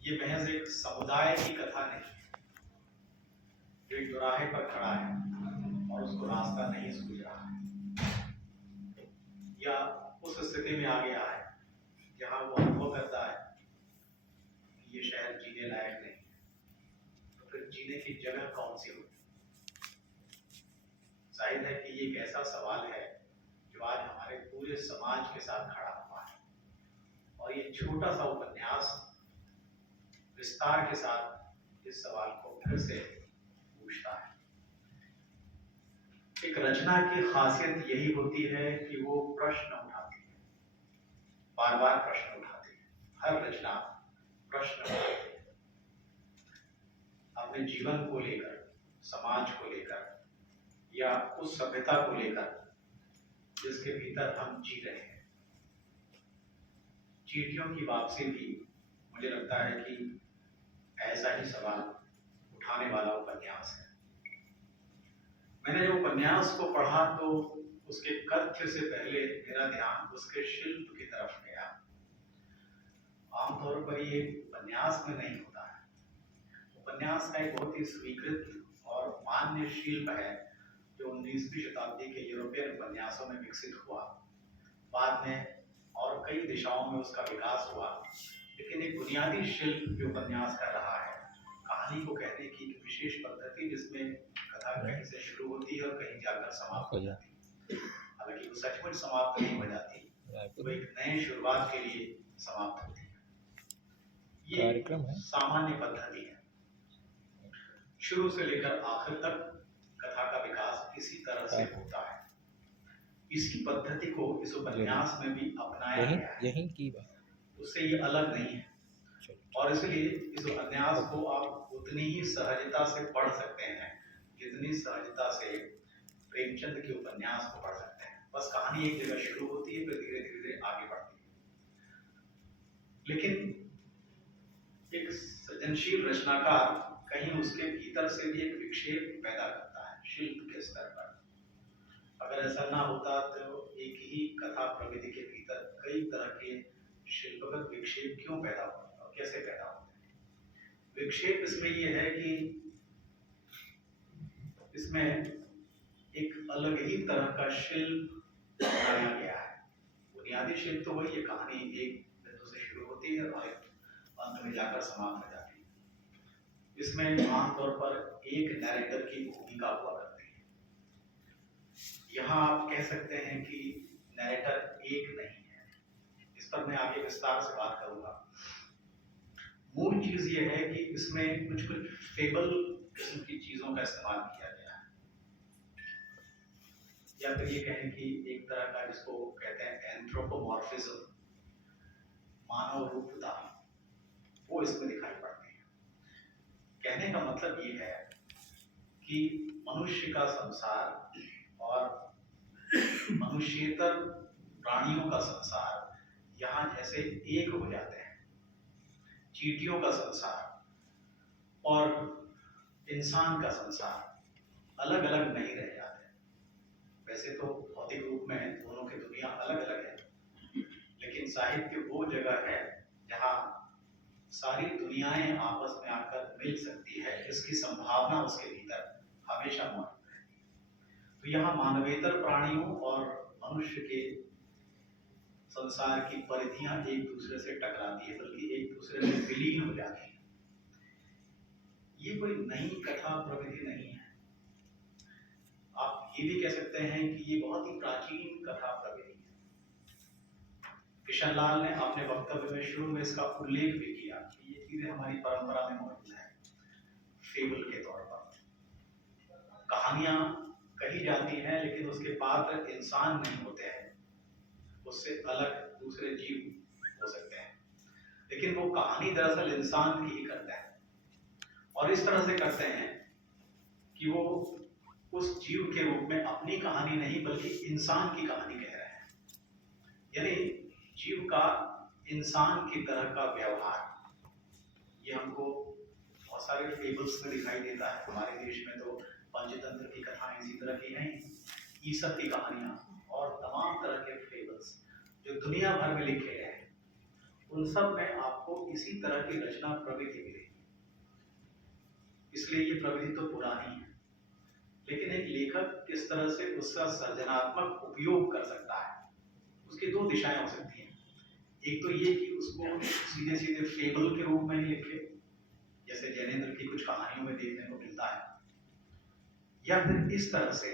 ये महज एक समुदाय की कथा नहीं है जो एक चौराहे पर खड़ा है और उसको रास्ता नहीं सूझ रहा है, या उस स्थिति में आ गया है जहां वो अनुभव करता है कि ये शहर जीने लायक नहीं है, तो फिर जीने की जगह कौन सी होगी। जाहिर है कि ये एक ऐसा सवाल है जो आज हमारे पूरे समाज के साथ खड़ा हुआ है, और ये छोटा सा उपन्यास विस्तार के साथ इस सवाल को फिर से पूछता है। एक रचना की खासियत यही होती है कि वो प्रश्न उठाती है, बार बार प्रश्न उठाती है। हर रचना प्रश्न उठाती है, अपने जीवन को लेकर, समाज को लेकर, या उस सभ्यता को लेकर जिसके भीतर हम जी रहे हैं। चींटियों की वापसी भी मुझे लगता है कि ऐसा ही सवाल उठाने वाला उपन्यास है। मैंने जब उपन्यास को पढ़ा तो उसके कथ्य से पहले मेरा ध्यान उसके शिल्प की तरफ गया। आमतौर पर ये उपन्यास में नहीं होता है। उपन्यास का एक बहुत ही स्वीकृत और मान्य शिल्प है जो 19वीं शताब्दी के यूरोपियन उपन्यासों में विकसित हुआ। बाद में और कई दिशाओं में उसका विकास हुआ, लेकिन एक बुनियादी शिल्प जो उपन्यास का रहा है, कहानी को कहने की एक विशेष पद्धति जिसमें कथा कहीं से शुरू होती है और कहीं जाकर समाप्त हो जाती है। हालांकि वो सचमुच समाप्त नहीं हो जाती, वो एक नए शुरुआत के लिए समाप्त होती है। ये सामान्य पद्धति है। शुरू से लेकर आखिर तक कथा का विकास इसी तरह से होता है। इसी पद्धति को इस उपन्यास में भी अपनाया गया है। यही की बात, उससे ये अलग नहीं है, और इसलिए इस उपन्यास को आप उतनी ही सहजता से पढ़ सकते हैं जितनी सहजता से प्रेमचंद के उपन्यास को पढ़ सकते हैं। बस कहानी एक जगह शुरू होती है, फिर धीरे धीरे आगे बढ़ती है। लेकिन एक सृजनशील रचनाकार कहीं उसके भीतर से भी एक विक्षेप पैदा करता है शिल्प के स्तर पर। अगर ऐसा ना होता तो एक ही कथा प्रविधि के भीतर कई तरह के शिल्पगत विक्षेप क्यों पैदा होते और कैसे पैदा होते हैं। विक्षेप इसमें यह है कि इसमें एक अलग ही तरह का शिल्प बनाया गया है। बुनियादी शिल्प तो वही है, कहानी एक बिंदु से शुरू होती है और अंत में जाकर समाप्त हो जाती है। इसमें आमतौर पर एक नैरेटर की भूमिका हुआ करती है। यहाँ आप कह सकते हैं कि नैरेटर एक नहीं है। इस पर मैं आगे विस्तार से बात करूंगा। मूल चीज ये है कि इसमें कुछ फेबल किस्म की चीजों का इस्तेमाल किया गया है, या फिर ये कहें कि एक तरह का जिसको कहते हैं एंथ्रोपोमॉर्फिज्म, मानव रूपता, वो इसमें दिखाई पड़ती है। कहने का मतलब ये है कि मनुष्य का संसार और मनुष्येतर प्राणियों का संसार यहाँ जैसे एक हो जाते हैं। चींटियों का संसार और इंसान का संसार अलग अलग नहीं रह जाते। वैसे तो भौतिक रूप में दोनों की दुनिया अलग अलग है, लेकिन साहित्य वो जगह है जहाँ सारी दुनियाएं आपस में आकर मिल सकती है, इसकी संभावना उसके भीतर हमेशा मौजूद है। तो यहाँ मानवेतर प्राणियों और मनुष्य के संसार की परिधियां एक दूसरे से टकराती है, बल्कि एक दूसरे में विलीन हो जाती है। ये कोई नई कथा प्रविधि नहीं है। आप ये भी कह सकते हैं कि ये बहुत ही प्राचीन कथा प्रविधि है। किशन लाल ने अपने वक्तव्य में शुरू में इसका उल्लेख भी किया कि ये चीजें हमारी परंपरा में मौजूद है। फेबल के तौर पर कहानियां कही जाती हैं, लेकिन उसके पात्र इंसान नहीं होते हैं, उससे अलग दूसरे जीव हो सकते हैं, लेकिन वो कहानी दरअसल इंसान की ही करते हैं। और इस तरह से करते हैं कि वो उस जीव के रूप में अपनी कहानी नहीं बल्कि इंसान की कहानी कह रहे हैं। यानी जीव का इंसान की तरह का व्यवहार, ये हमको बहुत सारे फेबल्स में दिखाई देता है। हमारे देश में तो पंचतंत्र की कथाएं इसी तरह की हैं, ईसप की कहानियां और तमाम तरह के फेबल्स जो दुनिया भर में लिखे गए हैं, उन सब में आपको इसी तरह की रचना प्रवृत्ति मिलेगी। इसलिए ये प्रवृत्ति तो पुरानी है, लेकिन एक लेखक किस तरह से उसका सृजनात्मक उपयोग कर सकता है, उसकी दो दिशाएं हो सकती हैं। एक तो ये कि उसको सीधे सीधे फेबल के रूप में ही लिखे, जैसे जैनेन्द्र की कुछ कहानियों में देखने को मिलता है, या फिर इस तरह से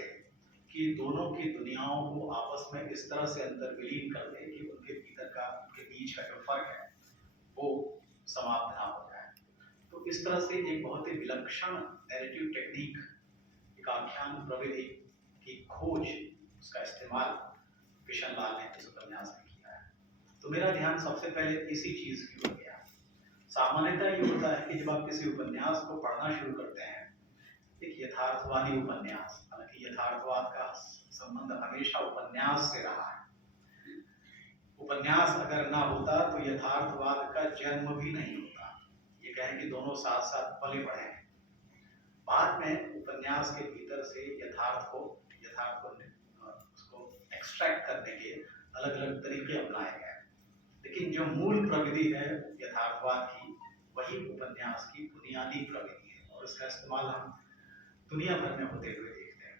कि दोनों की दुनियाओं को आपस में इस तरह से अंतर्विलीन कर दे कि उनके भीतर का, उनके बीच का जो फर्क है वो समाप्त ना हो जाए। तो इस तरह से एक बहुत ही विलक्षण नैरेटिव टेक्निक, एक आख्यान प्रविधि की खोज, उसका इस्तेमाल किशन लाल ने इस उपन्यास में किया है। तो मेरा ध्यान सबसे पहले इसी चीज की ओर गया। सामान्यतः ये होता है कि जब आप किसी उपन्यास को पढ़ना शुरू करते हैं, एक यथार्थवादी उपन्यास, हालांकि यथार्थवाद का संबंध हमेशा उपन्यास से रहा है। उपन्यास अगर ना होता तो यथार्थवाद का जन्म भी नहीं होता। ये कहें कि दोनों साथ साथ पले बढ़े हैं। बाद में उपन्यास के भीतर से यथार्थ को उसको एक्सट्रैक्ट करने के अलग अलग तरीके अपनाए गए, लेकिन जो मूल प्रविधि है यथार्थवाद की, वही उपन्यास की बुनियादी प्रविधि है, और इसका इस्तेमाल हम दुनिया भर में होते हुए देखते हैं।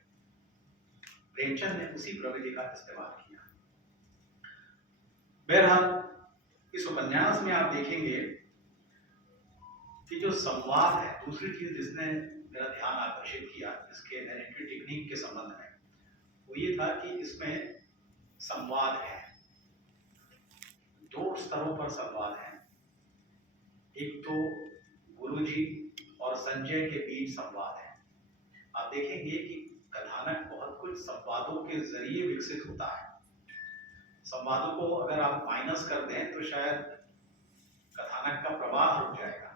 प्रेमचंद ने उसी प्रविधि का इस्तेमाल किया। बहरहाल इस उपन्यास में आप देखेंगे कि जो संवाद है, दूसरी चीज जिसने मेरा ध्यान आकर्षित किया इसके नैरेटिव टेक्निक के संबंध में, वो ये था कि इसमें संवाद है, दो स्तरों पर संवाद है। एक तो गुरुजी और संजय के बीच संवाद है। आप देखेंगे कि कथानक बहुत कुछ संवादों के जरिए विकसित होता है। संवादों को अगर आप माइनस कर दें तो शायद कथानक का प्रवाह रुक जाएगा।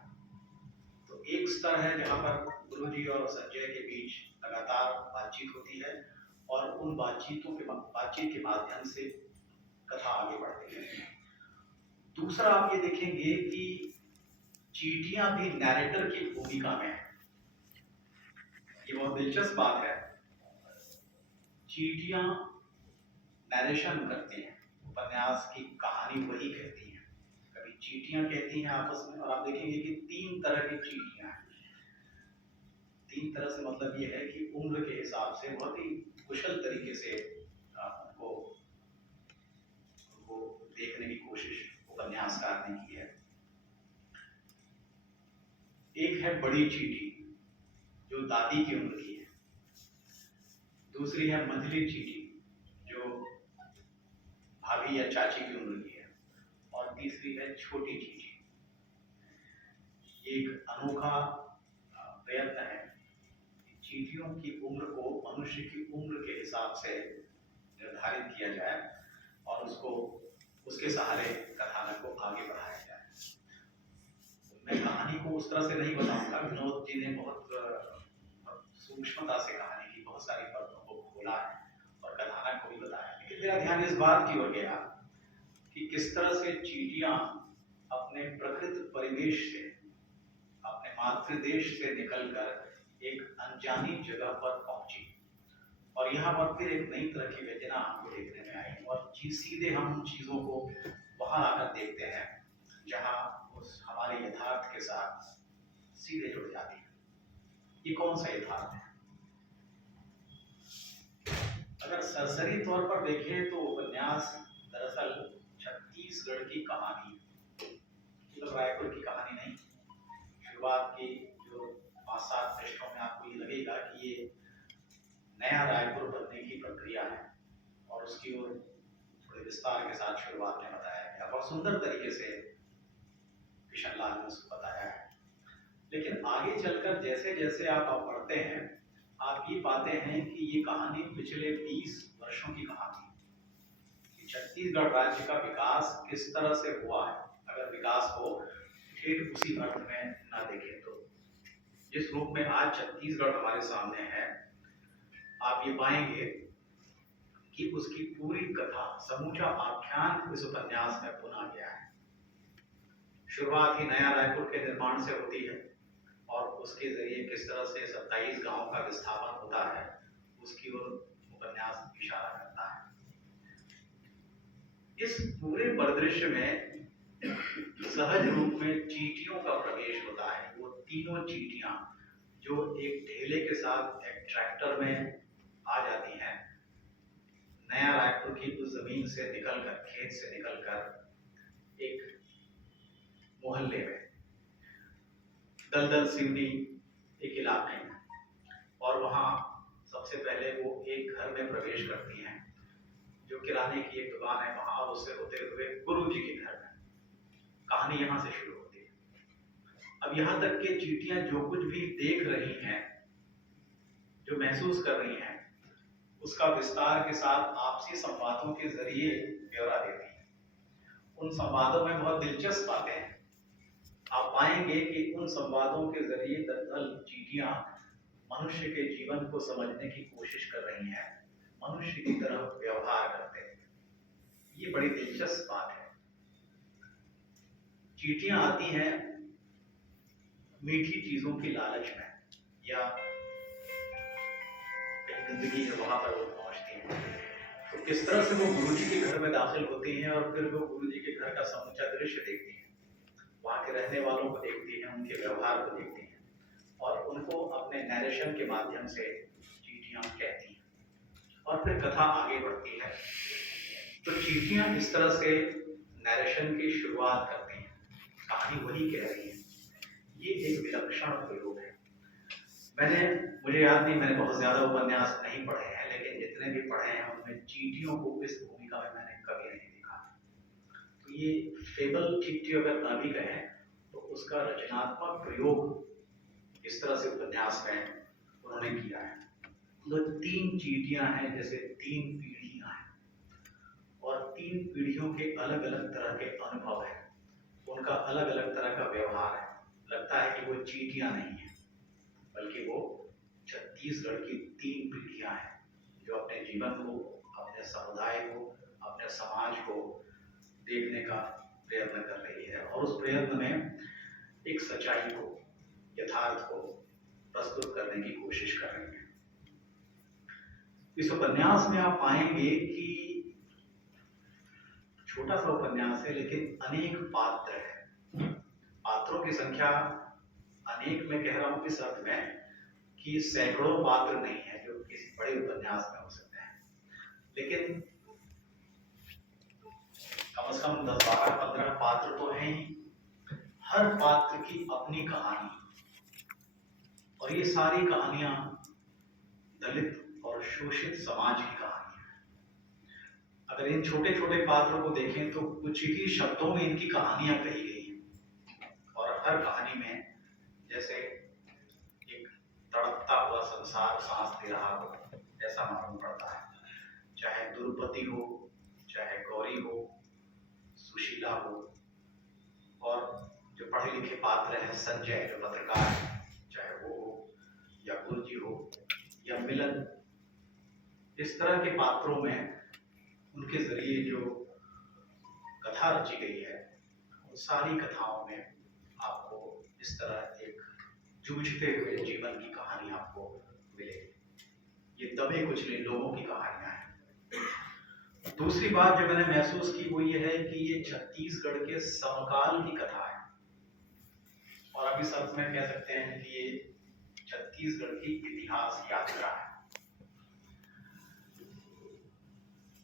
तो एक स्तर है जहां पर गुरुजी और संजय के बीच लगातार बातचीत होती है, और उन बातचीत के माध्यम से कथा आगे बढ़ती है। दूसरा आप ये देखेंगे कि चींटियां भी नैरेटर की भूमिका में है। ये बहुत दिलचस्प बात है। चींटियां नरेशन करती हैं, उपन्यास की कहानी वही कहती हैं। कभी चींटियां कहती हैं आपस में, और आप देखेंगे कि तीन तरह की चींटियां हैं। तीन तरह से मतलब ये है कि उम्र के हिसाब से बहुत ही कुशल तरीके से उनको देखने की कोशिश उपन्यासकार ने की है। एक है बड़ी चींटी जो दादी की उम्र की है, दूसरी है मंझली चींटी जो भाभी या चाची की उम्र की है, और तीसरी है छोटी चींटी। एक अनोखा प्रयत्न है कि चींटियों की उम्र को मनुष्य की उम्र के हिसाब से निर्धारित किया जाए और उसको उसके सहारे कथानक को आगे बढ़ाया जाए। मैं कहानी को उस तरह से नहीं बताऊंगा, विनोद जी ने बहुत सूक्ष्मता से कहानी की बहुत सारी परतों को खोला है और कथानक को भी बताया, लेकिन मेरा ध्यान इस बात की ओर गया कि किस तरह से चींटियां अपने प्रकृत परिवेश से, अपने मातृदेश से निकलकर एक अनजानी जगह पर पहुंची, और यहाँ पर फिर एक नई तरह की व्यंजना हमको देखने में आई, और सीधे हम उन चीजों को वहां आकर देखते हैं जहां उस हमारे यथार्थ के साथ सीधे जुड़ जाती है। ये कौन सा यथार्थ है? अगर सरसरी तौर पर देखें तो उपन्यास दरअसल छत्तीसगढ़ की कहानी, मतलब रायपुर की कहानी नहीं। शुरुआत की जो 5-7 पृष्ठों में आपको ये लगेगा कि ये नया रायपुर बनने की प्रक्रिया है, और उसकी ओर थोड़े विस्तार के साथ शुरुआत में बताया गया, बहुत सुंदर तरीके से किशन लाल ने उसको बताया है। लेकिन आगे चलकर जैसे जैसे आप पढ़ते हैं, आप ये पाते हैं कि ये कहानी पिछले 20 वर्षों की कहानी है। छत्तीसगढ़ राज्य का विकास किस तरह से हुआ है, अगर विकास हो ठीक उसी अर्थ में ना देखें तो जिस रूप में आज छत्तीसगढ़ हमारे सामने है, आप ये पाएंगे कि उसकी पूरी कथा, समूचा आख्यान इस उपन्यास में बुना गया है। शुरुआत ही नया रायपुर के निर्माण से होती है, और उसके जरिए किस तरह से 27 गांव का विस्थापन होता है उसकी ओर उपन्यास इशारा करता है। इस पूरे परिदृश्य में सहज रूप में चींटियों का प्रवेश होता है। वो तीनों चींटियां जो एक ढेले के साथ एक ट्रैक्टर में आ जाती हैं, नया रायपुर की उस जमीन से निकलकर, खेत से निकलकर एक मोहल्ले में, दलदल सिवनी एक इलाके में, और वहां सबसे पहले वो एक घर में प्रवेश करती हैं जो किराने की एक दुकान है वहां, और उससे होते हुए गुरु जी के घर में। कहानी यहां से शुरू होती है। अब यहां तक कि चींटियां जो कुछ भी देख रही हैं, जो महसूस कर रही हैं, उसका विस्तार के साथ आपसी संवादों के जरिए ब्यौरा देती हैं। उन संवादों में बहुत दिलचस्प बातें हैं। आप पाएंगे कि उन संवादों के जरिए दलदल चींटियां मनुष्य के जीवन को समझने की कोशिश कर रही हैं, मनुष्य की तरह व्यवहार करते हैं। ये बड़ी दिलचस्प बात है। चींटियां आती हैं मीठी चीजों की लालच में, या कहीं गंदगी है वहां पर वो पहुंचती हैं। तो किस तरह से वो गुरुजी के घर में दाखिल होती हैं और फिर वो गुरुजी के घर का समूचा दृश्य देखती हैं, वहां के रहने वालों को देखती हैं, उनके व्यवहार को देखती हैं, और उनको अपने नैरेशन के माध्यम से चींटियां कहती हैं, और फिर कथा आगे बढ़ती है। तो चींटियां इस तरह से नैरेशन की शुरुआत करती हैं, कहानी वही कह रही है। ये एक विलक्षण प्रयोग है। मुझे याद नहीं, मैंने बहुत ज्यादा उपन्यास नहीं पढ़े हैं, लेकिन जितने भी पढ़े हैं उनमें चींटियों को इस भूमिका में मैंने कभी नहीं देखा। तो ये फेबल चींटी अगर ना भी कहें तो उसका रचनात्मक प्रयोग इस तरह से उपन्यास में उन्होंने किया है। तो तीन चींटियां हैं, जैसे तीन पीढ़ियां हैं, और तीन पीढ़ियों के अलग अलग तरह के अनुभव हैं, उनका अलग अलग तरह का व्यवहार है। लगता है कि वो चींटियां नहीं है, बल्कि वो छत्तीसगढ़ की तीन पीढ़ियां हैं जो अपने जीवन को, अपने समुदाय को, अपने समाज को देखने का प्रयत्न कर रही है, और उस प्रयत्न में एक सच्चाई को, यथार्थ को प्रस्तुत करने की कोशिश कर रही है। इस उपन्यास में आप पाएंगे कि छोटा सा उपन्यास है, लेकिन अनेक पात्र हैं। पात्रों की संख्या अनेक में कह रहा हूं इस अर्थ में कि सैकड़ों पात्र नहीं है जो किसी बड़े उपन्यास में हो सकते हैं, लेकिन कम से कम 10, 12, 15 पात्र तो हैं ही। हर पात्र की अपनी कहानी, और ये सारी कहानियां दलित और शोषित समाज की कहानी है। अगर इन छोटे छोटे पात्रों को देखें तो कुछ ही शब्दों में इनकी कहानियां कही गई हैं, और हर कहानी में जैसे एक तड़पता हुआ संसार सांस दे रहा हो, ऐसा मालूम पड़ता है। चाहे द्रुपदी हो, चाहे गौरी हो, सुशीला हो, और जो पढ़े लिखे पात्र हैं, संजय जो पत्रकार है, चाहे वो हो, या गुरुजी हो, या मिलन, इस तरह के पात्रों में उनके जरिए जो कथा रची गई है, उन सारी कथाओं में आपको इस तरह एक जूझते हुए जीवन की कहानी आपको मिलेगी। ये दबे कुचले लोगों की कहानियां हैं। दूसरी बात जो मैंने महसूस की वो ये है कि ये छत्तीसगढ़ के समकाल की कथा है, और अब इस अर्थ में कह सकते हैं कि ये छत्तीसगढ़ की इतिहास यात्रा है।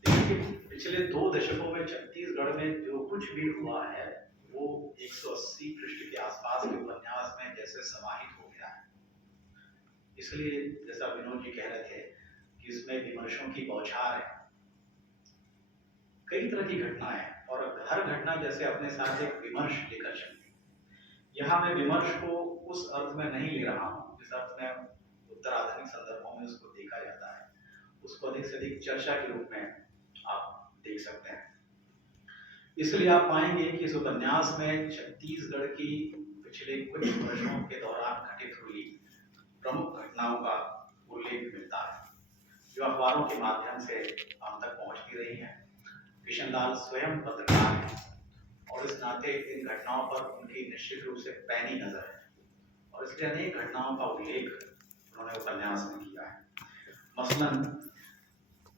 देखिए, पिछले 2 दशकों में छत्तीसगढ़ में जो कुछ भी हुआ है वो 180 पृष्ठ के आसपास के उपन्यास में जैसे समाहित हो गया है। इसलिए जैसा विनोद जी कह रहे थे कि इसमें विमर्शों की बौछार है, कई तरह की घटनाएं, और हर घटना जैसे अपने साथ एक विमर्श लेकर चलती है। यहाँ मैं विमर्श को उस अर्थ में नहीं ले रहा हूँ जिस अर्थ में उत्तराधुनिक संदर्भों में उसको देखा जाता है, उसको अधिक से अधिक चर्चा के रूप में आप देख सकते हैं। इसलिए आप पाएंगे कि इस उपन्यास में छत्तीसगढ़ की पिछले कुछ वर्षों के दौरान घटित हुई प्रमुख घटनाओं का उल्लेख मिलता है, जो अखबारों के माध्यम से हम तक पहुंचती रही हैं। किशनलाल स्वयं पत्रकार हैं, और इस नाते इन घटनाओं पर उनकी निश्चित रूप से पैनी नजर है, और इसलिए अनेक घटनाओं का उल्लेख उन्होंने उपन्यास में किया है। मसलन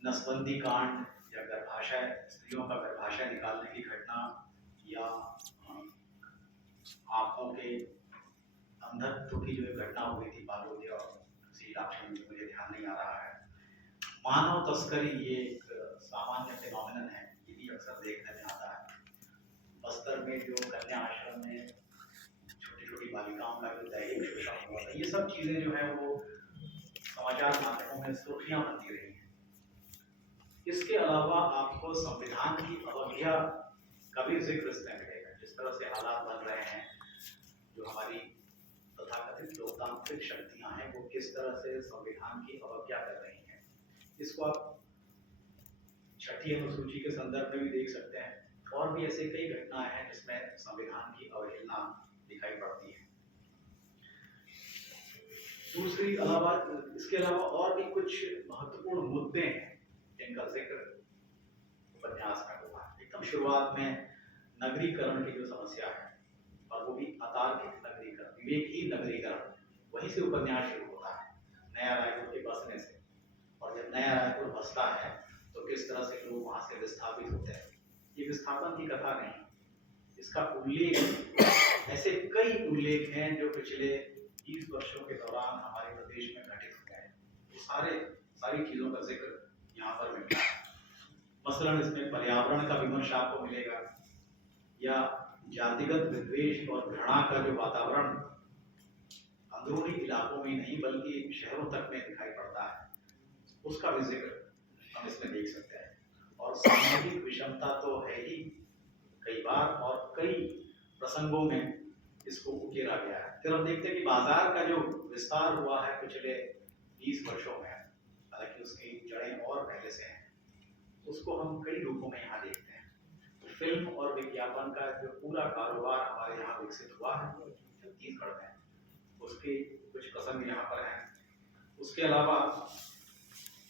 नसबंदी कांड, या गर्भाशय, स्त्रियों का गर्भाशय निकालने की घटना, या आंखों के अंधत्व की जो एक घटना हुई थी बालोद और किसी इलाके में, मुझे ध्यान नहीं आ रहा है। मानव तस्करी ये एक सामान्य फिनोमिनन है, ये भी अक्सर देखने में आता है। बस्तर में जो कन्या आश्रम में छोटी छोटी बालिकाओं का जो दैहिक शोषण हुआ था, ये सब चीजें जो है वो समाचार माध्यमों में सुर्खियां बनती रही हैं। इसके अलावा आपको संविधान की अवज्ञा का भी जिक्र इसमें मिलेगा। जिस तरह से हालात बन रहे हैं, जो हमारी तथाकथित लोकतांत्रिक शक्तियां हैं वो किस तरह से संविधान की अवज्ञा कर रही हैं, इसको आप छठी अनुसूची के संदर्भ में भी देख सकते हैं। और भी ऐसे कई घटनाएं हैं जिसमें संविधान की अवहेलना दिखाई पड़ती है। इसके अलावा और भी कुछ महत्वपूर्ण मुद्दे हैं जिनका जिक्र उपन्यास में हुआ है। एकदम शुरुआत में नगरीकरण की जो समस्या है, और वो भी अतार्किक नगरीकरण, विवेकहीन नगरीकरण, वहीं से उपन्यास शुरू होता है, नया रायपुर के बसने से। और जब नया रायपुर बसता है तो किस तरह से लोग वहां से विस्थापित होते हैं। ये विस्थापन की कथा नहीं, इसका उल्लेख, ऐसे कई उल्लेख हैं जो पिछले 20 वर्षों के दौरान हमारे प्रदेश में घटित हुए हैं। वो सारी चीजों का जिक्र यहाँ पर मिलता है। मसलन इसमें पर्यावरण का विमर्श आपको मिलेगा, या जातिगत विद्वेष और घृणा का जो वातावरण अंदरूनी इलाकों में नहीं बल्कि शहरों तक में दिखाई पड़ता है, उसका भी जिक्र हम इसमें देख सकते हैं। और सामाजिक विषमता तो है ही कई बार, और कई प्रसंगों में इसको उकेरा गया है। फिर हम देखते हैं कि बाजार का जो विस्तार हुआ है पिछले 20 वर्षों में, हालांकि उसकी जड़ें और पहले से हैं, उसको हम कई रूपों में यहाँ देखते हैं। फिल्म और विज्ञापन का जो पूरा कारोबार हमारे यहाँ विकसित हुआ है छत्तीसगढ़ में, उसके कुछ प्रसंग यहाँ पर हैं। उसके अलावा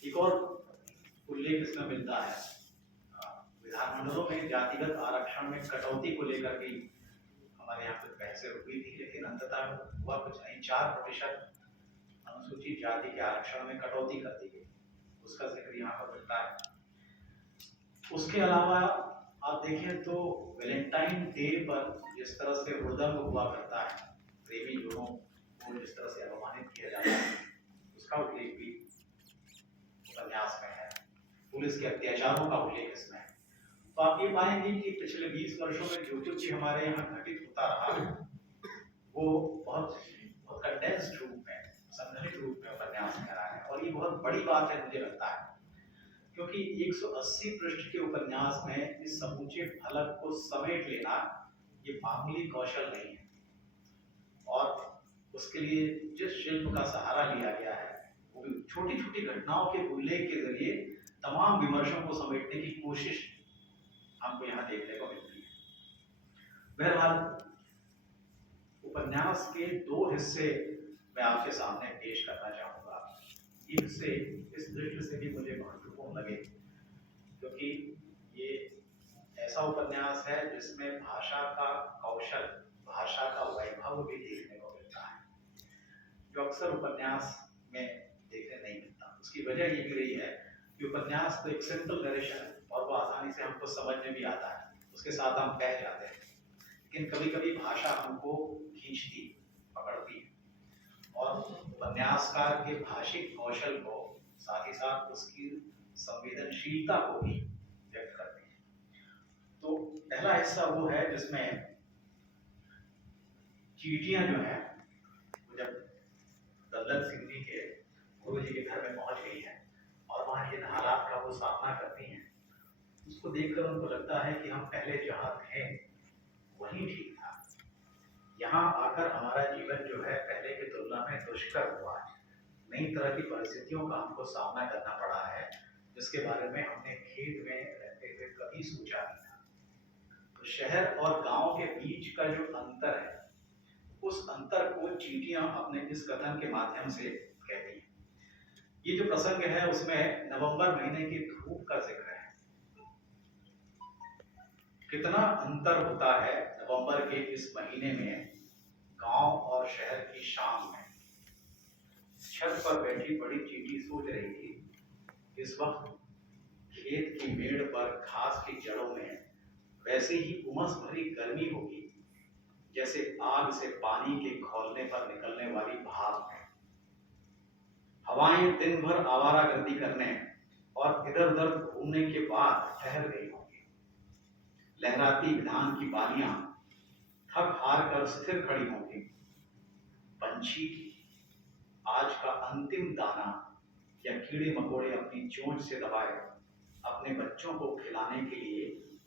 एक और उल्लेख इसमें मिलता है, विधानमंडलों में जातिगत आरक्षण में कटौती को लेकर भी हमारे यहाँ कुछ बहसें हुई थी, लेकिन अंततः हुआ कुछ नहीं। 4% अनुसूचित जाति के आरक्षण में कटौती कर दी गई, उसका जिक्र यहाँ पर मिलता है। उसके अलावा आप देखें तो वैलेंटाइन डे पर जिस तरह से हुड़दंग हुआ करता है, प्रेमी जोड़ों को जिस तरह से अपमानित किया जाता है, उसका उल्लेख भी उपन्यास में है। पुलिस के अत्याचारों का उल्लेख इसमें है। तो आप ये पाएंगे कि पिछले 20 वर्षों में जो कुछ भी हमारे यहाँ घटित होता रहा, वो बहुत कंडेंस्ड रूप में, संघनित रूप में उपन्यास में रहा है। और ये बहुत बड़ी बात है मुझे लगता है, क्योंकि 180 पृष्ठ के उपन्यास में इस समूचे फलक को समेट लेना ये मामूली कौशल नहीं है। और उसके लिए जिस शिल्प का सहारा लिया गया है, वो भी छोटी छोटी घटनाओं के उल्लेख के जरिए तमाम विमर्शों को समेटने की कोशिश हमको यहाँ देखने को मिलती है। बहरहाल उपन्यास के 2 हिस्से मैं आपके सामने पेश करना चाहूँगा। ये हिस्से इस दृष्टि से भी मुझे महत्वपूर्ण लगे क्योंकि ये ऐसा उपन्यास है जिसमें भाषा का कौशल, भाषा का वैभव भी देखने को मिलता है, जो अक्सर उपन्यास में देखने नहीं मिलता। उसकी वजह ये भी रही है कि उपन्यास तो एक सिंपल नरेशन है और वो आसानी से हमको समझ में भी आता है, उसके साथ हम बह जाते हैं। लेकिन कभी कभी भाषा हमको खींचती, पकड़ती है, और उपन्यासकार के भाषिक कौशल को, साथ ही साथ उसकी संवेदनशीलता को भी व्यक्त करती है। तो पहला हिस्सा वो है जिसमें चींटियां जो हैं, जब दल्लत सिंह जी के गुरु जी के घर में पहुंच गई हैं और वहां जिन हालात का वो सामना करती हैं, उसको देखकर उनको लगता है कि हम पहले जहां थे वही ठीक था। यहाँ आकर हमारा जीवन जो है पहले की तुलना में दुष्कर हुआ है। नई तरह की परिस्थितियों का हमको सामना करना पड़ा है, जिसके बारे में हमने खेत में रहते हुए कभी सोचा नहीं था। तो शहर और गांव के बीच का जो अंतर है, उस अंतर को चींटियां अपने इस कथन के माध्यम से कहती हैं। ये जो प्रसंग है उसमें नवंबर महीने की धूप का जिक्र है। कितना अंतर होता है नवंबर के इस महीने में गांव और शहर की शाम में। छत पर बैठी बड़ी चींटी सोच रही थी, इस वक्त खेत की मेड़ पर घास की जड़ों में वैसे ही उमस भरी गर्मी होगी जैसे आग से पानी के खौलने पर निकलने वाली भाप है। हवाएं दिन भर आवारागर्दी करने और इधर उधर घूमने के बाद ठहर गई होंगी। लहराती धान की बालियां थक हार कर स्थिर खड़ी होंगी। पंछी आज का अंतिम दाना या कीड़े मकोड़े अपनी चोंच से दबाए अपने बच्चों को खिलाने के लिए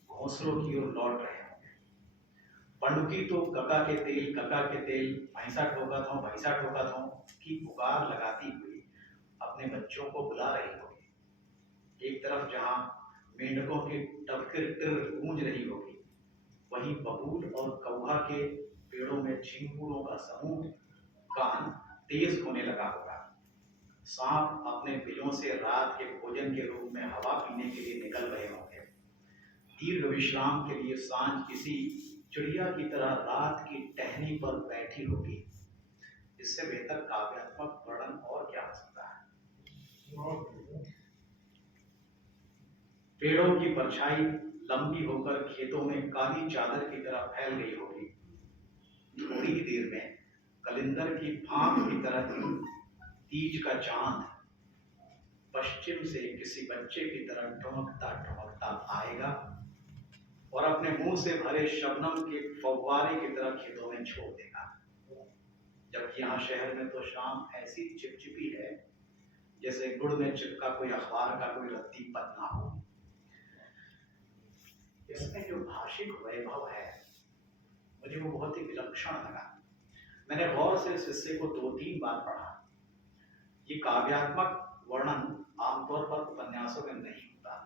घोंसलों की ओर लौट रहे होंगे। पंडुकी तो कका के तेल भैंसा ठोका थो की पुकार लगाती हुई अपने बच्चों को बुला रही होगी। एक तरफ जहां मेंढकों की टबकिर टिर गूंज रही होगी, वहीं बबूल और कौवा के पेड़ों में झिंगुरों का समूह कान तेज होने लगा होगा। सांप अपने बिलों से रात के भोजन के रूप में हवा पीने के लिए निकल रहे होंगे। दीर्घ विश्राम के लिए सांझ किसी चिड़िया की तरह रात की टहनी पर बैठी होगी। इससे बेहतर काव्यात्मक वर्णन और क्या हो सकता है। पेड़ों की परछाई लंबी होकर खेतों में काली चादर की तरह फैल गई होगी। थोड़ी ही देर में कलिंदर की भाप की तरह तीज का चांद पश्चिम से किसी बच्चे की तरह ठुमकता आएगा और अपने मुंह से भरे शबनम के फव्वारे की तरह खेतों में छोड़ देगा। जबकि यहाँ शहर में तो शाम ऐसी चिपचिपी है जैसे गुड़ में चिपका कोई अखबार का कोई रत्ती पन्ना हो। इसमें जो भाषिक वैभव है मुझे वो बहुत ही विलक्षण लगा। मैंने गौर से इस हिस्से को 2-3 बार पढ़ा। ये काव्यात्मक वर्णन आमतौर पर उपन्यासों में नहीं होता।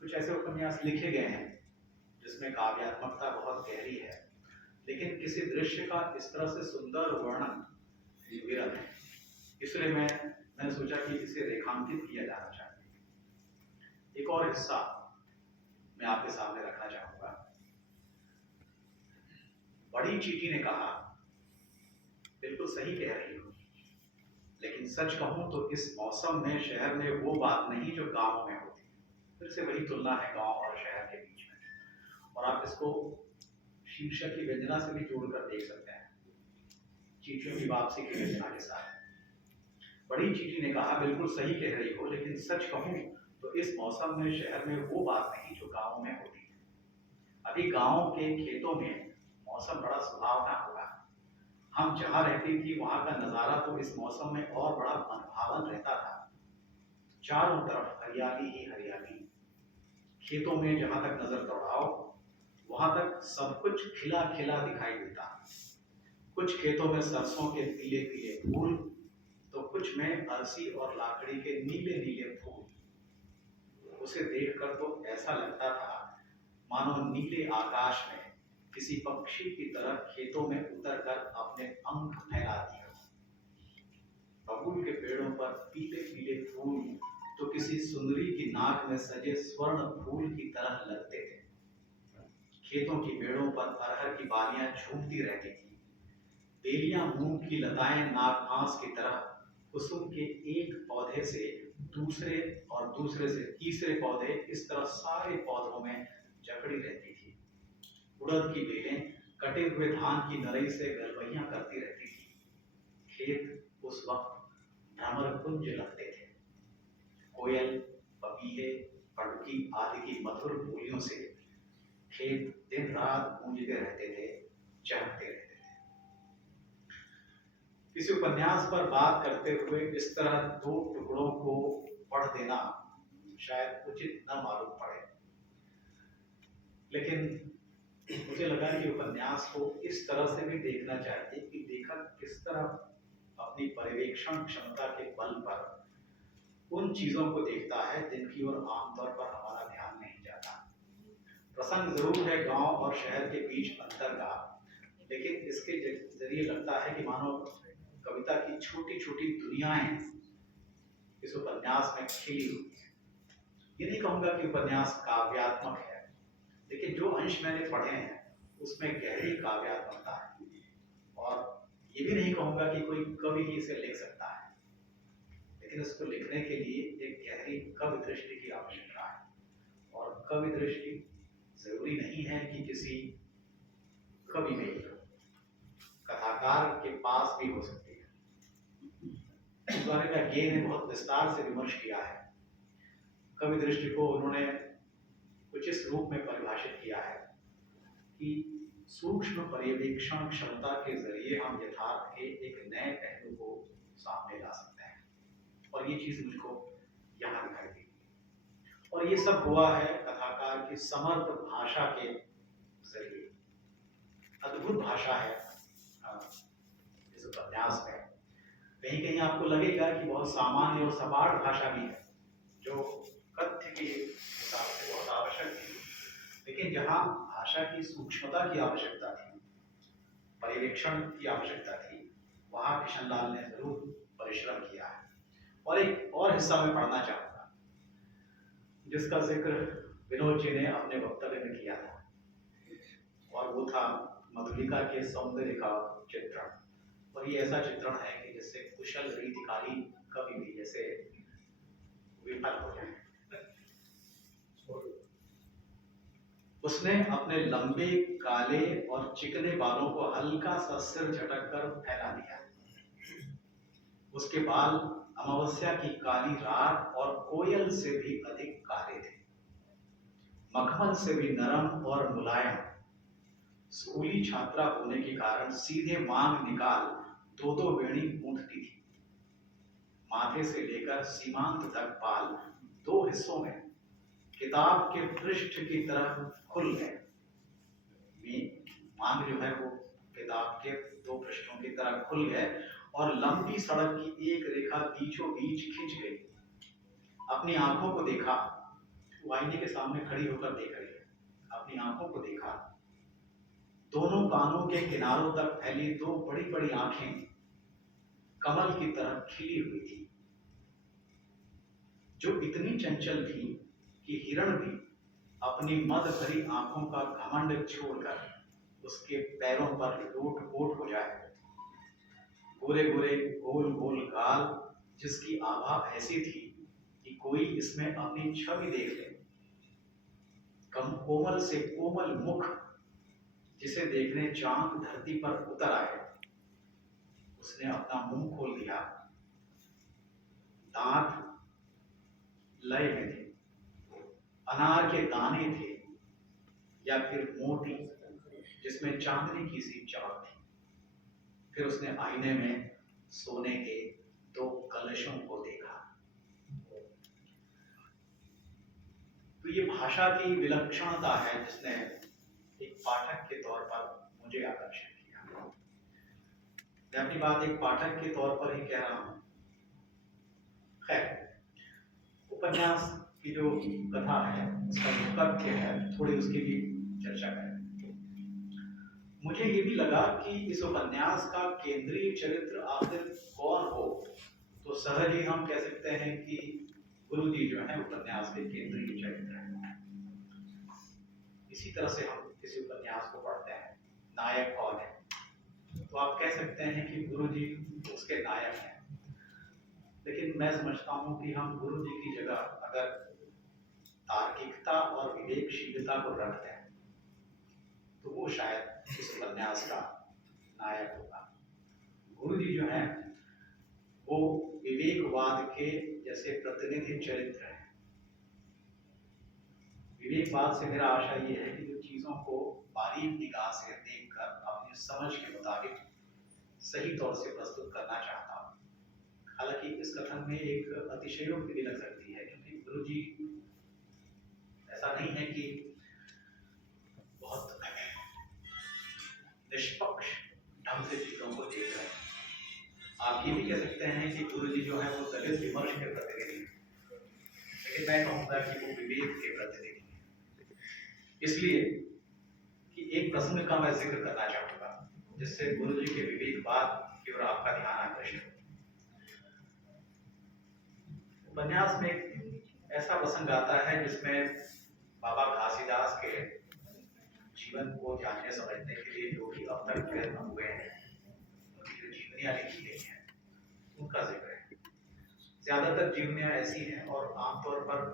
कुछ ऐसे उपन्यास लिखे गए हैं जिसमें काव्यात्मकता बहुत गहरी है, लेकिन किसी दृश्य का इस तरह से सुंदर वर्णन विरल है। इसलिए मैंने सोचा कि इसे रेखांकित किया जाना चाहिए। एक और हिस्सा मैं आपके सामने रखना चाहूंगा। बड़ी चींटी ने कहा, बिल्कुल सही कह रही हो, लेकिन सच कहूं तो इस मौसम में शहर में वो बात नहीं जो गांव में होती। फिर से वही तुलना है गांव और शहर के बीच में, और आप इसको शीर्षक की व्यंजना से भी जोड़कर देख सकते हैं, चींटियों की वापसी की व्यंजना के साथ। बड़ी चींटी ने कहा, बिल्कुल सही कह रही हो, लेकिन सच कहूं तो इस मौसम में शहर में वो बात नहीं जो गांव में होती है। अभी गांव के खेतों में मौसम बड़ा सुहावना होगा। हम जहां रहती थी वहां का नजारा तो इस मौसम में और बड़ा मनभावन रहता था। चारों तरफ हरियाली ही हरियाली। खेतों में जहां तक नजर दौड़ाओ वहां तक सब कुछ खिला खिला दिखाई देता। कुछ खेतों में सरसों के पीले पीले फूल, तो कुछ में अरसी और लाकड़ी के नीले नीले फूल। उसे देखकर तो ऐसा लगता था मानो नीले आकाश में किसी पक्षी की तरह खेतों में उतरकर अपने पंख फैला दिए। बबूल के पेड़ों पर पीले पीले फूल तो किसी सुंदरी की नाक में सजे स्वर्ण फूल की तरह लगते थे। खेतों की पेड़ों पर अरहर की बालियां झूमती रहती थी। बेलियां मूंग की लताएं नागपांस की तरह कुसुम के एक पौधे से दूसरे और दूसरे से तीसरे पौधे, इस तरह सारे पौधों में जकड़ी रहती थी। उड़द की बेलें कटे हुए धान की नरई से गलबैयां करती रहती थी। खेत उस वक्त भ्रमर कुंज लगते थे। कोयल, पपीहे, पड़की आदि की मधुर बोलियों से खेत दिन रात गूंजते रहते थे, चहकते रहते थे। किसी उपन्यास पर बात करते हुए इस तरह 2 टुकड़ों को पढ़ देना शायद उचित न मालूम पड़े, लेकिन मुझे लगा कि उपन्यास को इस तरह से भी देखना चाहिए कि लेखक किस तरह अपनी पर्यवेक्षण क्षमता के बल पर उन चीजों को देखता है जिनकी ओर आमतौर पर हमारा ध्यान नहीं जाता। प्रसंग जरूर है गांव और शहर के बीच अंतर का, लेकिन इसके जरिए लगता है कि मानो कविता की छोटी छोटी दुनियाएं इस उपन्यास में खिली हुई है। ये नहीं कहूंगा कि उपन्यास काव्यात्मक है, लेकिन जो अंश मैंने पढ़े हैं उसमें गहरी काव्यात्मकता है। और ये भी नहीं कहूंगा कि कोई कवि ही इसे लिख सकता है, लेकिन इसको लिखने के लिए एक गहरी कवि दृष्टि की आवश्यकता है। और कवि दृष्टि जरूरी नहीं है कि किसी कभी नहीं, कथाकार के पास भी हो सकती है। इस बारे में अज्ञे ने बहुत विस्तार से विमर्श किया है। कवि दृष्टि को उन्होंने कुछ इस रूप में परिभाषित किया है कि सूक्ष्म पर्यवेक्षण क्षमता के जरिए हम यथार्थ के एक नए पहलू को सामने ला सकते हैं, और ये चीज मुझको यहाँ दिखाई दी। और ये सब हुआ है कथाकार की समर्थ भाषा के जरिए। अद्भुत भाषा है इस उपन्यास में। कहीं कहीं आपको लगेगा कि बहुत सामान्य और सपाट भाषा भी है, जो कथ्य के हिसाब से बहुत आवश्यक थी, लेकिन जहाँ भाषा की सूक्ष्मता की आवश्यकता थी, पर्यवेक्षण की आवश्यकता थी, वहाँ किशनलाल ने जरूर परिश्रम किया है। और एक और हिस्सा में पढ़ना चाहूँगा जिसका जिक्र विनोद जी ने अपने वक्तव्य में किया था, और वो था मधुलिका के सौंदर्य का चित्रण। और ये ऐसा चित्रण है कि जिससे कुशल रीतिकारी कवि भी जैसे विफल हो जाए। उसने अपने लंबे काले और चिकने बालों को हल्का सा सिर झटक कर फैला दिया। उसके बाल अमावस्या की काली रात और कोयल से भी अधिक काले थे, मखमल से भी नरम और मुलायम। स्कूली छात्रा होने के कारण सीधे मांग निकाल दो दो बेड़ी गूंथती थी। माथे से लेकर सीमांत तक बाल दो हिस्सों में किताब के पृष्ठ की तरह खुल गए। मांग जो है वो किताब के दो पृष्ठों की तरह खुल गए और लंबी सड़क की एक रेखा बीचों बीच खिंच गई। अपनी आंखों को देखा, वो आईने के सामने खड़ी होकर देख रही है। अपनी आंखों को देखा, दोनों कानों के किनारों तक फैली दो बड़ी बड़ी आंखें कमल की तरह खिली हुई थी, जो इतनी चंचल थी कि हिरण भी अपनी मद भरी आंखों का घमंड छोड़कर उसके पैरों पर लोट पोट हो जाए। गोरे गोरे गोल गोल गाल, जिसकी आभा ऐसी थी कि कोई इसमें अपनी छवि देख ले। कोमल से कोमल मुख, जिसे देखने चांद धरती पर उतर आए। उसने अपना मुंह खोल दिया। दांत लय में थे, अनार के दाने थे, या फिर मोती जिसमें चांदनी की सी चमक थी। फिर उसने आईने में सोने के दो कलशों को देखा। तो ये भाषा की विलक्षणता है जिसने एक पाठक के तौर पर मुझे आकर्षित किया। मैं अपनी बात एक पाठक के तौर पर ही कह रहा हूं। खैर, उपन्यास की जो कथा है, उसका जो तथ्य है, थोड़ी उसकी भी चर्चा करें। मुझे ये भी लगा कि इस उपन्यास का केंद्रीय चरित्र आखिर कौन हो, तो सहज ही हम कह सकते हैं कि गुरुजी जो है उपन्यास के केंद्रीय चरित्र हैं। इसी तरह से हम किसी उपन्यास को पढ़ते हैं, नायक कौन है, तो आप कह सकते हैं कि गुरुजी उसके नायक हैं। लेकिन मैं समझता हूं कि हम गुरुजी की जगह अगर तार्किकता और विवेकशीलता को रख दें तो वो शायद इस उपन्यास का नायक होगा। गुरुजी जो है वो विवेकवाद के जैसे प्रतिनिधि चरित्र है। विवेकवाद से मेरा आशा ये है कि जो चीजों को बारीक निगाह से देखकर अपनी समझ के मुताबिक सही तौर से प्रस्तुत करना चाहता हूँ। हालांकि इस कथन में एक अतिशयोक्ति भी लग सकती है, क्योंकि गुरुजी ऐसा नहीं है कि बहुत निष्पक्ष ढंग से चीजों को देख रहे हैं। आप ये भी कह सकते हैं कि गुरुजी जो है वो दलित विमर्श के प्रतिनिधि हैं, लेकिन मैं कहूँगा कि वो विवेक के प्रतिनिधि हैं। इसलिए कि एक प्रसंग का मैं जिक्र करना चाहूँगा जिससे गुरुजी के विवेकवाद की ओर आपका ध्यान आकर्षित हो। उपन्यास में एक ऐसा प्रसंग आता है जिसमें बाबा घासीदास के जीवन को जानने समझने के लिए जो भी अब तक प्रयत्न हुए हैं, उनकी जो जीवनियां लिखी गई हैं, उनका जिक्र है। ज्यादातर जीवनियां ऐसी हैं और आमतौर पर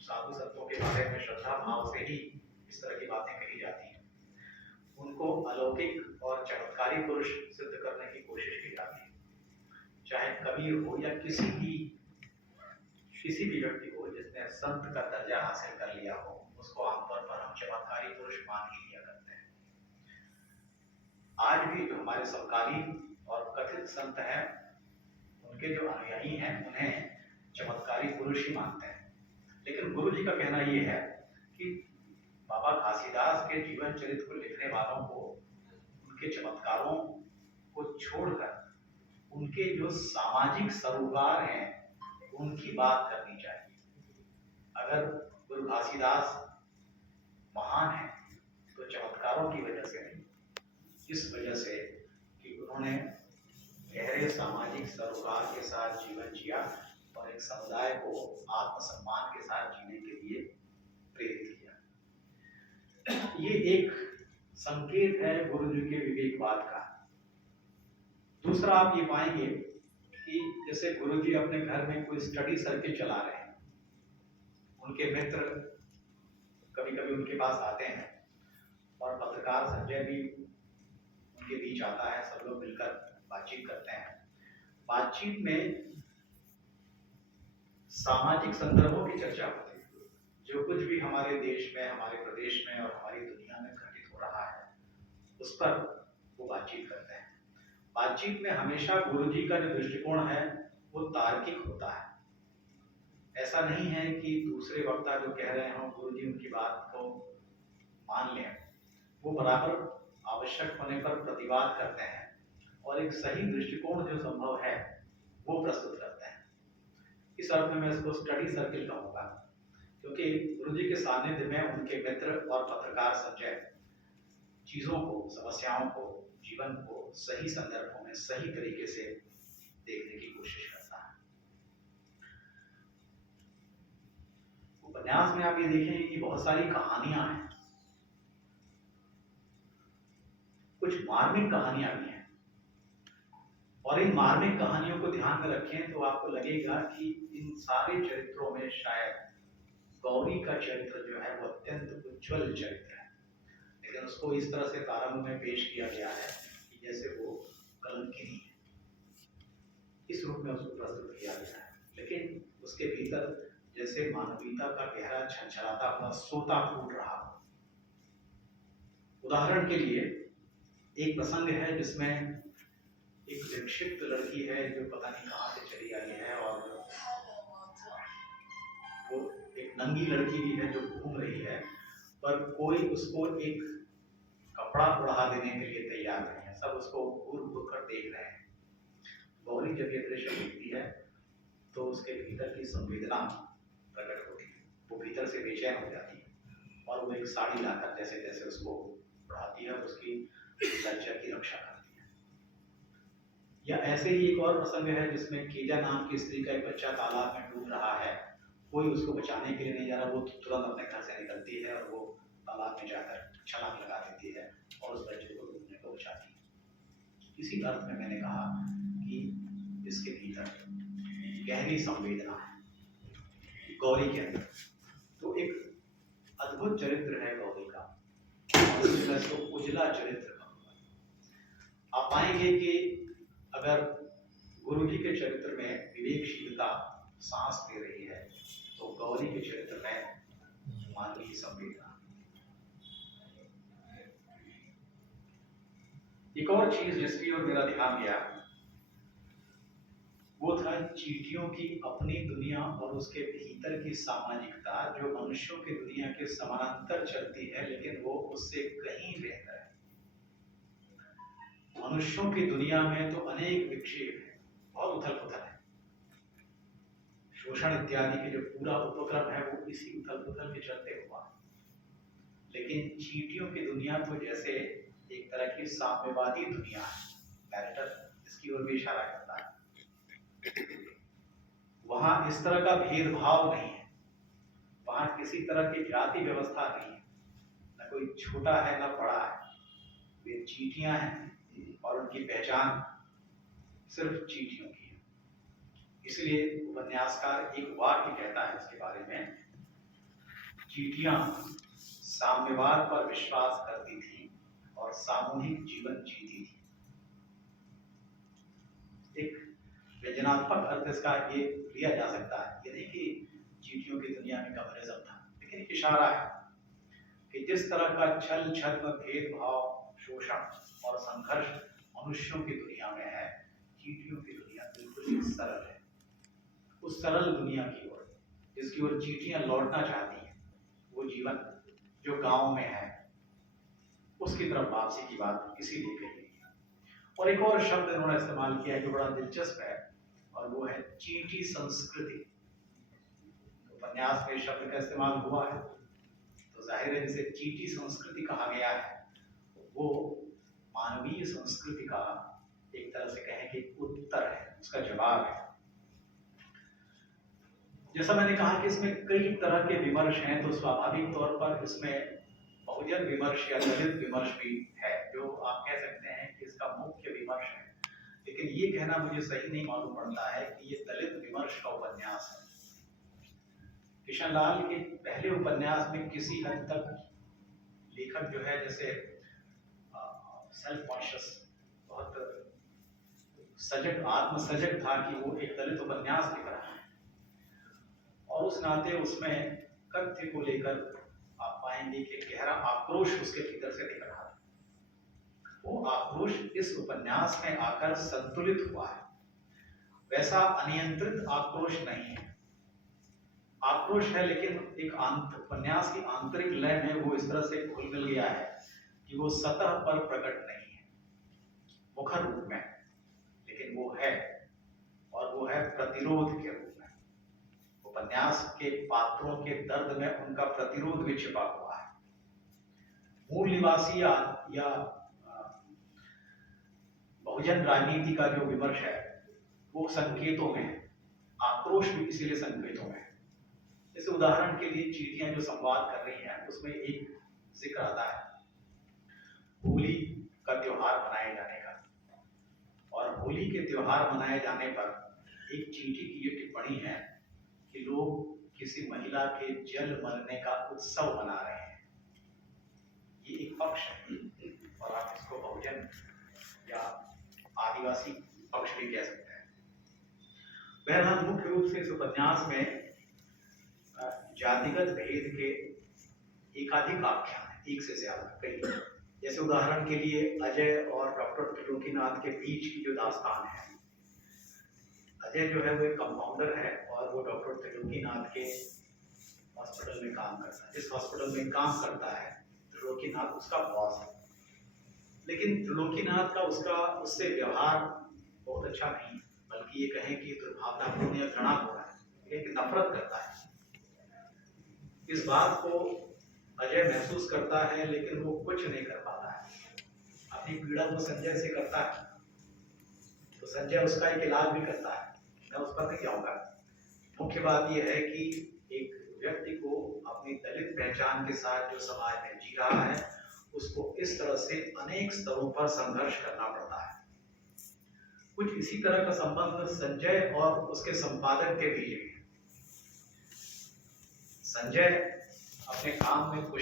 साधु संतों के बारे में श्रद्धा भाव से ही इस तरह की बातें कही जाती हैं। उनको अलौकिक और चमत्कारी पुरुष सिद्ध करने की कोशिश की जाती है। चाहे कबीर हो या किसी भी व्यक्ति को जिसने संत का दर्जा हासिल कर लिया हो, उसको आमतौर पर हम चमत्कारी पुरुष मान ही लिया करते हैं। आज भी जो हमारे समकालीन और कथित संत हैं, उनके जो अनुयायी हैं, उन्हें चमत्कारी पुरुष ही मानते हैं। लेकिन गुरु जी का कहना यह है कि बाबा घासीदास के जीवन चरित्र को लिखने वालों को उनके चमत्कारों को छोड़कर उनके जो सामाजिक सरोकार हैं उनकी बात करनी चाहिए। अगर गुरु घासीदास महान है तो चमत्कारों की वजह से नहीं, इस वजह से कि उन्होंने गहरे सामाजिक सरोकार के साथ जीवन जिया और एक समुदाय को आत्मसम्मान के साथ जीने के लिए प्रेरित किया। ये एक संकेत है गुरु जी के विवेकवाद का। दूसरा आप ये पाएंगे कि जैसे गुरु जी अपने घर में कोई स्टडी सर्किल चला रहे हैं, उनके मित्र कभी कभी उनके पास आते हैं और पत्रकार संजय भी उनके बीच आता है, सब लोग मिलकर बातचीत करते हैं। बातचीत में सामाजिक संदर्भों की चर्चा होती है, जो कुछ भी हमारे देश में, हमारे प्रदेश में और हमारी दुनिया में घटित हो रहा है उस पर वो बातचीत करते हैं। बातचीत में हमेशा गुरुजी का जो दृष्टिकोण है वो तार्किक होता है। ऐसा नहीं है कि दूसरे वक्ता जो कह रहे हों गुरुजी उनकी बात को मान लें, वो बराबर आवश्यक होने पर प्रतिवाद करते हैं और एक सही दृष्टिकोण जो संभव है वो प्रस्तुत करते हैं। इस अर्थ में मैं इसको स्टडी सर्किल कहूँगा, क्योंकि गुरुजी के सानिध्य में उनके मित्र और पत्रकार संजय चीजों को, समस्याओं को, जीवन को सही संदर्भों में सही तरीके से देखने की कोशिश करता है। उपन्यास में आप ये देखेंगे कि बहुत सारी कहानियां हैं, कुछ मार्मिक कहानियां भी हैं, और इन मार्मिक कहानियों को ध्यान में रखें तो आपको लगेगा कि इन सारे चरित्रों में शायद गौरी का चरित्र जो है वो अत्यंत उज्ज्वल चरित्र है, लेकिन उसको इस तरह से प्रारंभ में पेश किया गया है कि जैसे वो कलंकिनी है, इस रूप में उसको प्रस्तुत किया गया है। लेकिन उसके भीतर जैसे मानवीयता का गहरा छलछलाता हुआ सोता फूट रहा हो। उदाहरण के लिए एक प्रसंग है जिसमें एक विक्षिप्त लड़की है जो पता नहीं कहाँ से चली आई है, और वो एक नंगी लड़की भी है जो घूम रही है, पर कोई उसको एक कपड़ा ओढ़ा देने के लिए तैयार नहीं है, सब उसको घूर घूर कर देख रहे हैं। गौरी जब ये दृश्य देखती है तो उसके भीतर की संवेदना प्रकट होती है, वो भीतर से बेचैन हो जाती है और वो एक साड़ी लाकर जैसे जैसे उसको बढ़ाती है, उसकी लज्जा की रक्षा करती है। या ऐसे ही एक और प्रसंग है जिसमें कीजा नाम की स्त्री का एक बच्चा तालाब में डूब रहा है, कोई उसको बचाने के लिए नहीं जा रहा, वो तुरंत अपने घर से निकलती है और वो तालाब में जाकर छलांग लगा देती है और उस बच्चे को डूबने को बचाती है। इसी अर्थ में मैंने कहा कि इसके भीतर गहरी संवेदना है गौरी के अंदर। तो एक अद्भुत चरित्र है गौरी का, और मैं इसको उजला चरित्र कहूँगा। आप पाएंगे कि अगर गुरु जी के चरित्र में विवेकशीलता सांस दे रही है तो गौरी के चरित्र में मानवीय संवेदना। एक और चीज जिसकी ओर मेरा ध्यान गया वो था चींटियों की अपनी दुनिया और उसके भीतर की सामाजिकता, जो मनुष्यों की दुनिया के समानांतर चलती है लेकिन वो उससे कहीं बेहतर है। मनुष्यों की दुनिया में तो अनेक विक्षेप है, बहुत उथल पुथल है, शोषण इत्यादि के जो पूरा उपक्रम है वो इसी उथल पुथल के चलते हुआ। लेकिन चींटियों की दुनिया तो जैसे एक तरह की साम्यवादी दुनिया है, बैरिस्टर इसकी ओर भी इशारा करता है। वहां इस तरह का भेदभाव नहीं है, वहां किसी तरह की जाति व्यवस्था नहीं है, न कोई छोटा है न बड़ा है, वे चींटियां हैं और उनकी पहचान सिर्फ चींटियों की है। इसलिए उपन्यासकार एक वाक्य कहता है इसके बारे में, चींटियां साम्यवाद पर विश्वास करती थी और सामूहिक जीवन जीती थी। एक व्यंजनात्मक अर्थ इसका ये लिया जा सकता है, ये नहीं कि चींटियों की दुनिया में कम्युनिज्म था, लेकिन एक इशारा है कि जिस तरह का छल छद्म भेदभाव शोषण और संघर्ष मनुष्यों की दुनिया में है, चींटियों की दुनिया बिल्कुल ही सरल है। उस सरल दुनिया की ओर जिसकी ओर चींटियां लौटना चाहती हैं, वो जीवन जो गांव में है उसकी तरफ वापसी की बात इसीलिए कही गई है। और एक और शब्द इन्होंने इस्तेमाल किया है जो बड़ा दिलचस्प है, और वो है चींटी संस्कृति। उपन्यास में शब्द का इस्तेमाल हुआ है, तो जाहिर है जिसे चींटी संस्कृति कहा गया है वो मानवीय संस्कृति का एक तरह से कहें कि उत्तर है, उसका जवाब है। जैसा मैंने कहा कि इसमें कई तरह के विमर्श हैं, तो स्वाभाविक तौर पर इसमें बहुजन विमर्श या दलित विमर्श भी है, जो आप कह सकते हैं कि इसका मुख्य विमर्श है। लेकिन ये कहना मुझे सही नहीं मालूम पड़ता है कि ये दलित विमर्श का उपन्यास है। किशन लाल के पहले उपन्यास में किसी हद तक लेखक जो है जैसे सेल्फ कॉन्शियस, बहुत सजग, आत्मसजग था कि वो एक दलित उपन्यास लिख रहा है, और उस नाते उसमें कथ्य को लेकर आप पाएंगे कि गहरा आक्रोश उसके भीतर से दिख रहा है। वो आक्रोश इस उपन्यास में आकर संतुलित हुआ है, वैसा अनियंत्रित आक्रोश नहीं है। आक्रोश है, लेकिन एक उपन्यास की आंतरिक लय में वो इस तरह से घुल मिल गया है कि वो सतह पर प्रकट नहीं है मुखर रूप में, लेकिन वो है, और वो है प्रतिरोध के रूप में। उपन्यास के पात्रों के दर्द में उनका प्रतिरोध भी छिपा हुआ है। मूल निवासी या बहुजन राजनीति का जो विमर्श है वो संकेतों में है, आक्रोश भी इसीलिए संकेतों में है। जैसे उदाहरण के लिए चींटियां जो संवाद कर रही हैं, उसमें एक जिक्र आता है होली का त्योहार मनाए जाने का, और होली के त्योहार मनाए जाने पर एक चींटी की ये टिप्पणी है कि लोग किसी महिला के जल मरने का उत्सव मना रहे हैं। ये एक पक्ष है, और आप इसको बहुजन या आदिवासी पक्ष भी कह सकते हैं। बहरहाल मुख्य रूप से इस उपन्यास में जातिगत भेद के एकाधिक आख्यान है, एक से ज्यादा कई। जैसे उदाहरण के लिए अजय और डॉक्टर त्रिलोकीनाथ के बीच की जो दास्तान है, अजय जो है वो एक कंपाउंडर है और वो डॉक्टर त्रिलोकीनाथ के हॉस्पिटल में काम करता है। जिस हॉस्पिटल में काम करता है त्रिलोकीनाथ उसका बॉस है, लेकिन त्रिलोकीनाथ का उससे व्यवहार बहुत अच्छा नहीं, बल्कि ये कहें कि दुर्भावनापूर्ण या घृणापूर्ण है, एक नफरत करता है। इस बात को अजय महसूस करता है, लेकिन वो कुछ नहीं कर पाता है। अपनी पीड़ा को संजय से करता है, तो संजय उसका एक इलाज भी करता है, मैं उस पर नहीं जाऊंगा। मुख्य बात यह है कि एक व्यक्ति को अपनी दलित पहचान के साथ जो समाज में जी रहा है, उसको इस तरह से अनेक स्तरों पर संघर्ष करना पड़ता है। कुछ इसी तरह का संबंध संजय और उसके संपादक के बीच है। संजय अपने काम में कुछ